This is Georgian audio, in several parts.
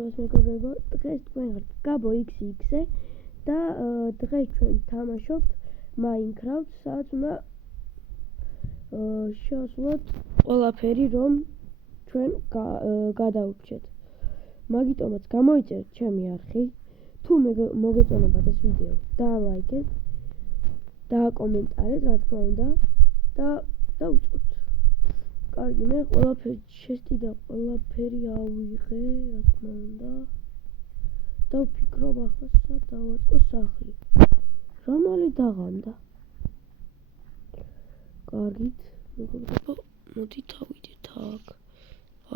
მეგობრებო, დღეს თქვენ ხართ გაბო XX-ზე და დღეს ჩვენ თამაშობთ Minecraft-ს, სადაც უნდა შევასრულოთ ყველაფერი, რომ ჩვენ გადავვრჩეთ. მაგიტომაც გამოიწერეთ ჩემი არხი. თუ მოგეწონებათ ეს ვიდეო, დაალაიქეთ, დააკომენტარეთ, რა თქმა უნდა და დავიწყოთ. კარგი, მე ყველაფერი ჩესტი და ყველაფერი ავიღე, რა თქმა უნდა. და ვფიქრობ ახლა სად დავაწყო სახლი. რომალი დაღამდა. კარგით, მეგობრებო, მოდით ავიდეთ აქ.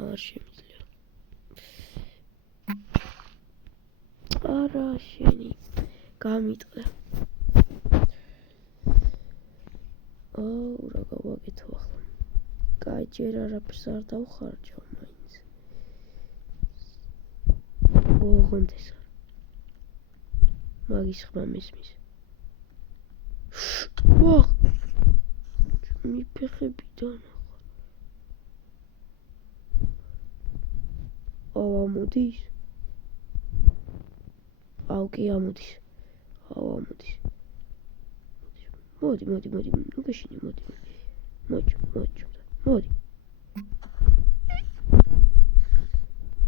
არ შემიძლია. არა, შენი გამიტყდა. რა გავაკეთო ახლა. კაი, ჯერ არაფერს არ დავხარჯავ მაინც. ოღონდ ეს არა. მაგის ხმა მესმის. ვახ! ჩემი ფეხებიდან ახლა. ამოდის. კი ამოდის. ამოდის. მოდი, ნუ გეშინე, მოდი. მოჭო. მოდი.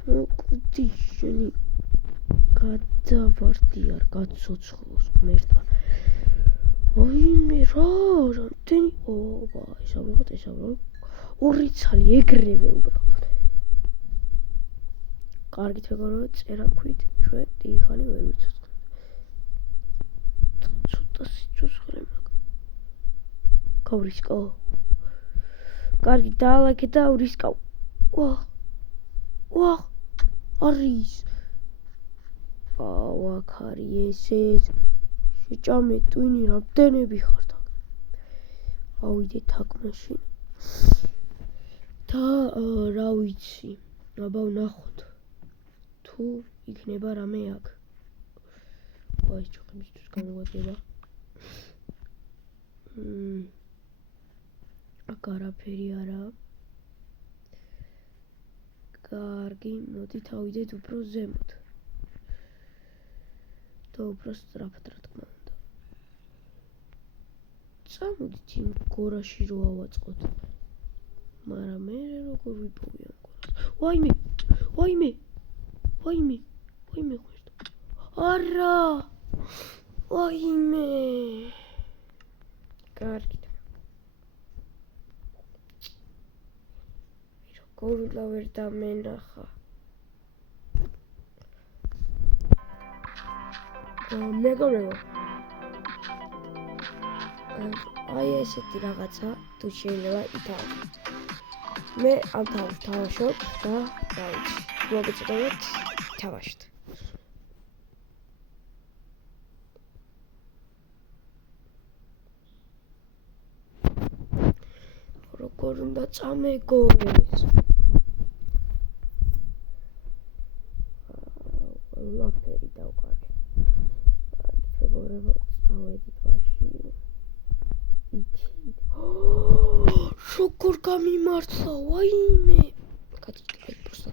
მოკვდი შენი გადავარდი არ გაცოცხლოს ღმერთმა. ოიმე რა, რამდენი? ეს ავიღოთ. ორი ცალი ეგრევე უბრალოდ. კარგით მეგობრებო, წერაქვით ჩვენ დიხანი ვერ ვიცოცხლეთ. ცოტა სიცოცხლე მაგ. გავრისკო. კარგი, დაალაიქე და ვრისკავ. ვახ! არის. აქ არის ეს. შეჭამე ტვინი, რამდენები ხართ აქ. ავიდეთ აქ მაშინ. და რა ვიცი, აბა ვნახოთ. თუ იქნება რამე აქ. ეს ჩოხებისთვის გამოგვადგება. აქ არაფერი არაა. კარგი, მოდით ავიდეთ უფრო ზემოთ. და უფრო სწრაფად, რა თქმა უნდა. წამოდით იმ გორაში რო ავაწყოთ. მაგრამ მე როგორ ვიპოვი ამ გორას? ვაიმე! ღმერთო. არა! ვაიმე! კარგით. როგორ ვერ დამენახა. მეგობრებო, აი ესეთი რაღაცა თუ შეიძლება ითავო. მე ამ თავს თამაშობ და რა ვიცი, მოგეწონებათ თამაშოთ. როგორ უნდა წამეგოდეს? ყველაფერი დავკარგე. მეგობრებო, წავედით მაშინ. იქით. როგორ გამიმართლა, ვაიმე! გადი, პროსტა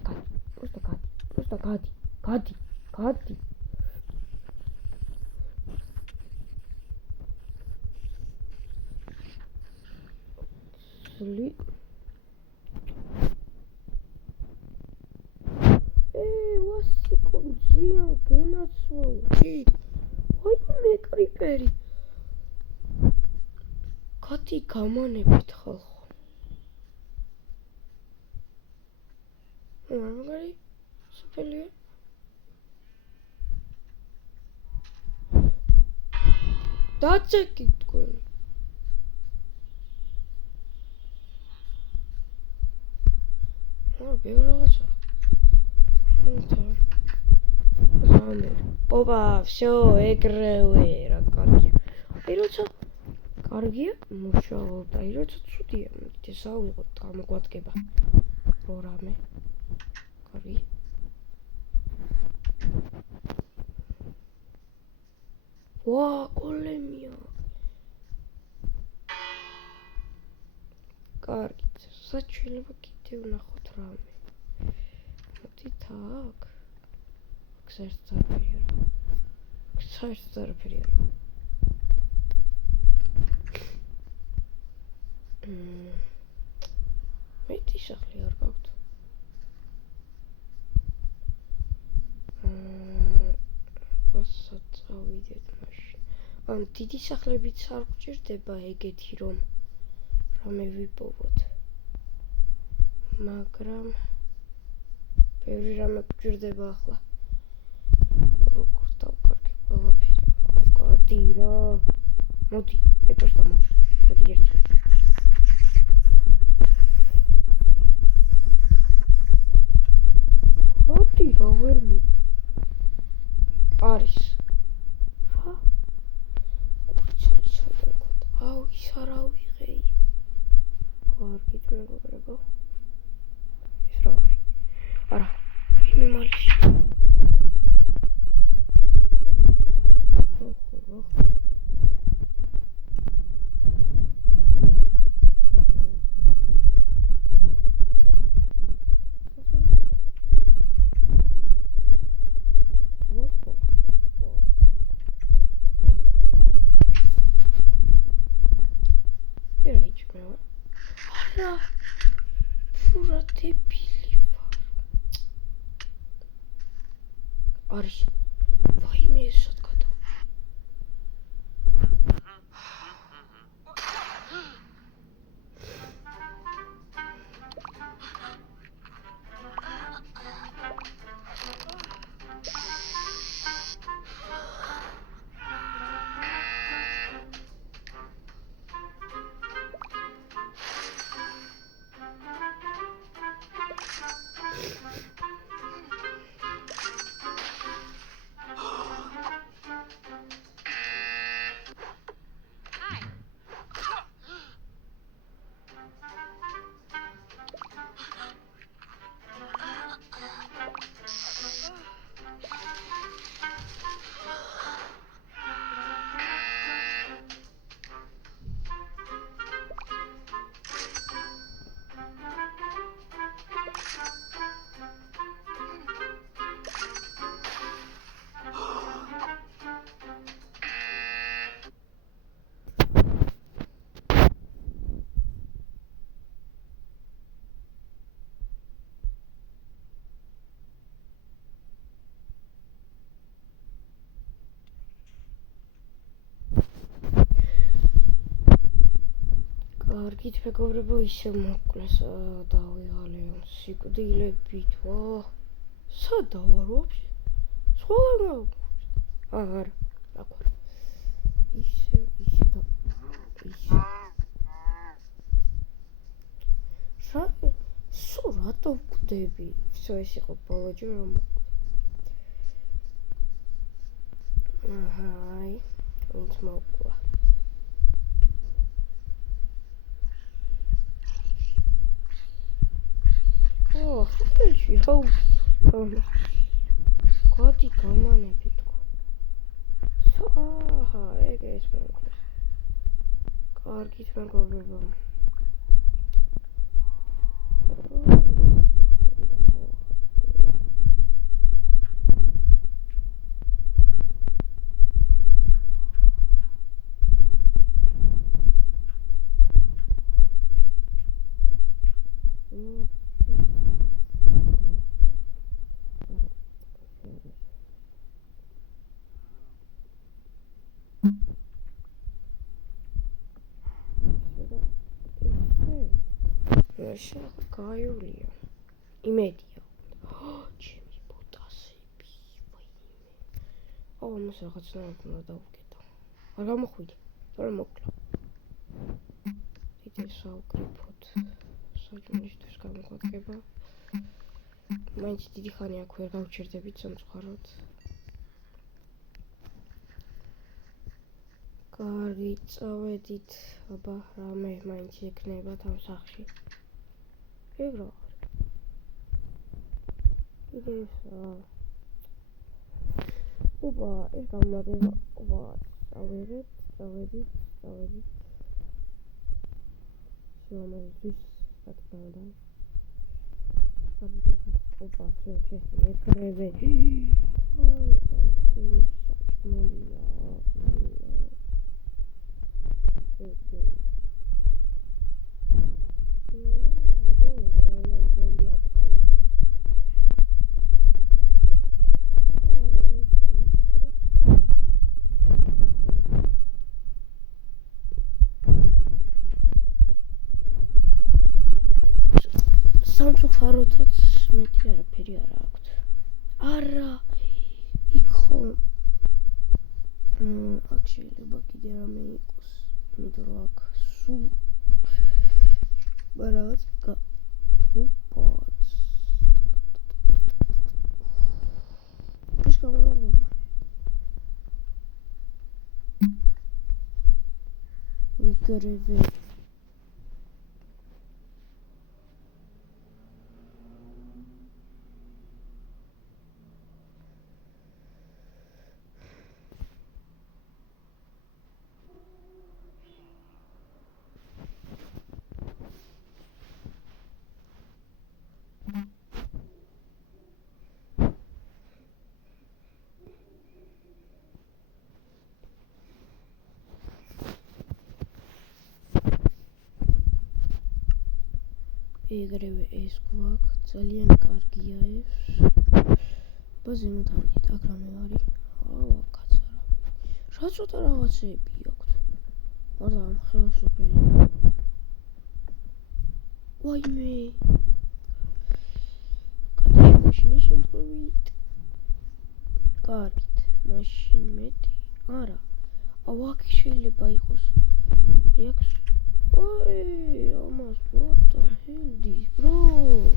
გადი. სული. ვასიკუნძია, გენაცვალე. ვაიმე, კრიპერი. გადი გამანებით ხალხო. მაგარი სოფელია. დაწეკით თქვენ. ბევრი რაღაცა. ოპა, всё, ეგრევე, რა კარგია. აი როცა კარგია, მუშაობ და აი როცა ცუდია, ეს ავიღოთ, გამოგვადგება. რამე. კარგი. გოლემია. კარგით, საჩვენება კიდე ვნახოთ რამე. მოდით აქ. საერთოდ არაფერი არა. საერთოდ არაფერი არა. მეტი სახლი არ გაქვთ. წავიდეთ მაშინ. ან დიდი სახლებიც არ გვჭირდება ეგეთი რომ რამე ვიპოვოთ. მაგრამ ბევრი რამე გვჭირდება ახლა. როგორ დავკარგე ყველაფერი. გადი რა. მოდი, მე პროსტა მოდი. მოდი ერთი. მოდი რა ვერ მო. არის. რა? კურჩალი შევდაგოთ. აუ, ის არა ვიღე იქ. კარგით მეგობრებო. ის რა არის? არა. ვინმე მალიში. რა ფურა დებილი ვარ. არის. ვაიმე ესად გადავში. კარგით მეგობრებო, ისე მოკლეს დავიღალე სიკვდილებით. ვა, სადა ვარ ვაფშე? სხვა არა, აქ ვარ. ისე და ისე. რა? სულ რატო ვკვდები? всё ეს იყო ბოლო ჯერ რომ აჰაი, ვინც მოკლა. ო, ხილში რა გადი გამანები თქო. აჰა, ეგ ეს მოკლა. კარგით მეგობრებო. შენ გაიულია. იმედია. ჩემი ბოტასები, ვაიმე. ამას რაღაცნაირად უნდა დავუკეტო. არ გამოხვიდი, თორემ მოკლა. დიდეს ავკრიფოთ. საჭმელისთვის გამოგვადგება. მაინც დიდი ხანი აქ ვერ გავჩერდებით სამწუხაროდ. კარგი, წავედით. აბა, რამე მაინც ექნება ამ სახლში. ეგ რა არის? ეს ოპა, ეს გამარდება. ოპა, წავედით. შემოდის სათქმა. ოპა, ეს ხრები. თაროთაც მეტი არაფერი არ აქვთ. არა, იქ ხომ აქ შეიძლება კიდე რამე იყოს, იმიტომ რომ აქ სულ რაღაც ოპაც ის გამოვარდება იგრევე ეგრევე ეს გვაქვს ძალიან კარგია ეს ბაზემოთ ავიდეთ აქ რამე არის კაცარა რა ცოტა რაღაცეები აქვთ მარტო ამ ხელისუფლება ვაიმე კადაში მაშინის შემთხვევით კარგით მაშინ მეტი არა აქ შეიძლება იყოს აი აქ ой, Алмаз, what the hell this, bro?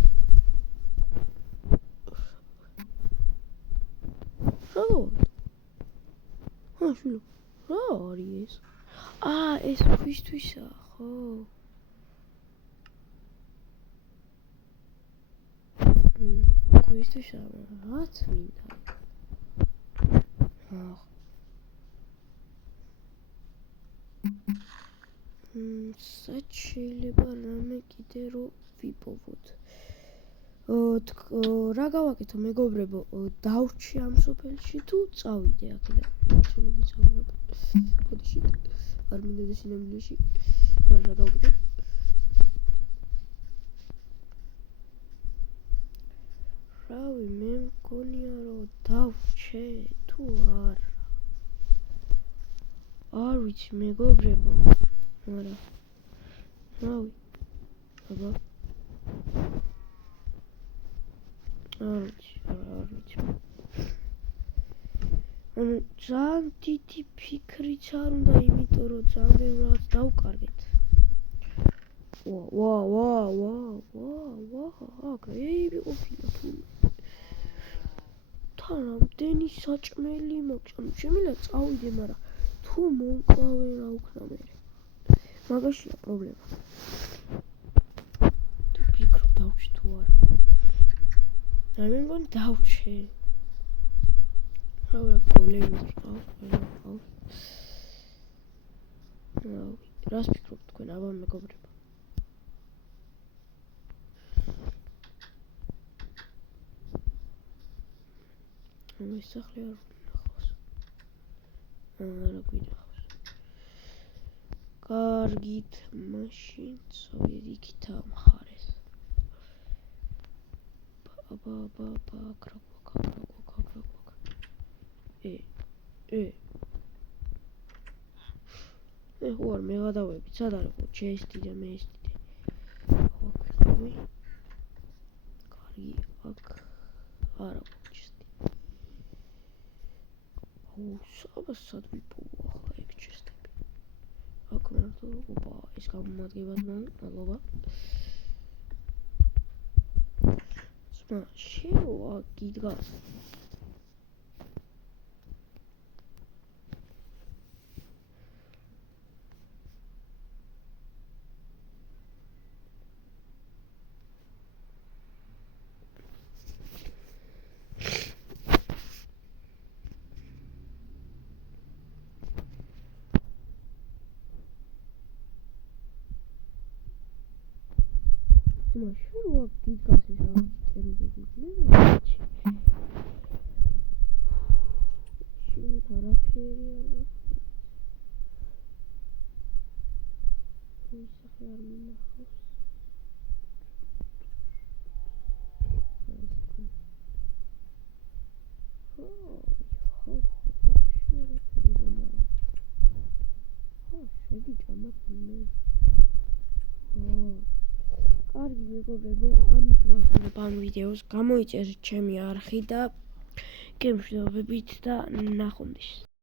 Что? Что? Რა არის ეს? ეს ქვისთვისა, ხო? ქვისთვისა, რაც მინდა. შეიძლება რამე კიდე რომ ვიპოვოთ. რა გავაკეთო მეგობრებო, დავრჩი ამ სოფელში თუ წავიდე აქედან? სულ ვიცავებ. ხოდში არ მინდოდა სინამდვილეში. მაგრამ რა გავაკეთე? რავი, მე მგონია რომ დავრჩე თუ არა. არ ვიცი მეგობრებო. არა. რავი. აბა. არ ვიცი. ძალიან დიდი ფიქრიც არ უნდა, იმიტომ რომ ძალიან რაღაც დავკარგეთ. ვა. აკრები ყოფილა თუ. თან რამდენი საჭმელი მაქვს, ანუ შემიძლია წავიდე, მაგრამ თუ მომკლავე რა უქნა მე. მაგაშია პრობლემა. თუ ფიქრობ დავჭი თუ არა. მე მგონი დავჭე. რავი, გოლემი ყავს. რას ფიქრობთ თქვენ, აბა მეგობრებო? ეს სახლი არ გვინახავს. არა გვინახავს. კარგით, მაშინ წავიდეთ იქით ამ მხარეს. აბა, აკრაგვაკ. ხო არ მე გადავები, სად არის ჩესტი და მესტი. აქ ვიყავი. კარგი, აქ არა ჩესტი. საბასად ვიპოვო ახლა ეგ ჩესტები. აქ მარტო ეს გამომადგებად მადლობა. ძმა, შევა გიდგას. შევა გიდგას ეს რაღაც წერობები. მე ვიცი. შევით არაფერი არა. ის სახე არ მინახავს. შედი ჭამათ მე. კარგი მეგობრებო, ამით ვასრულებ ამ ვიდეოს. გამოიწერეთ ჩემი არხი და გემშვიდობებით და ნახვამდის.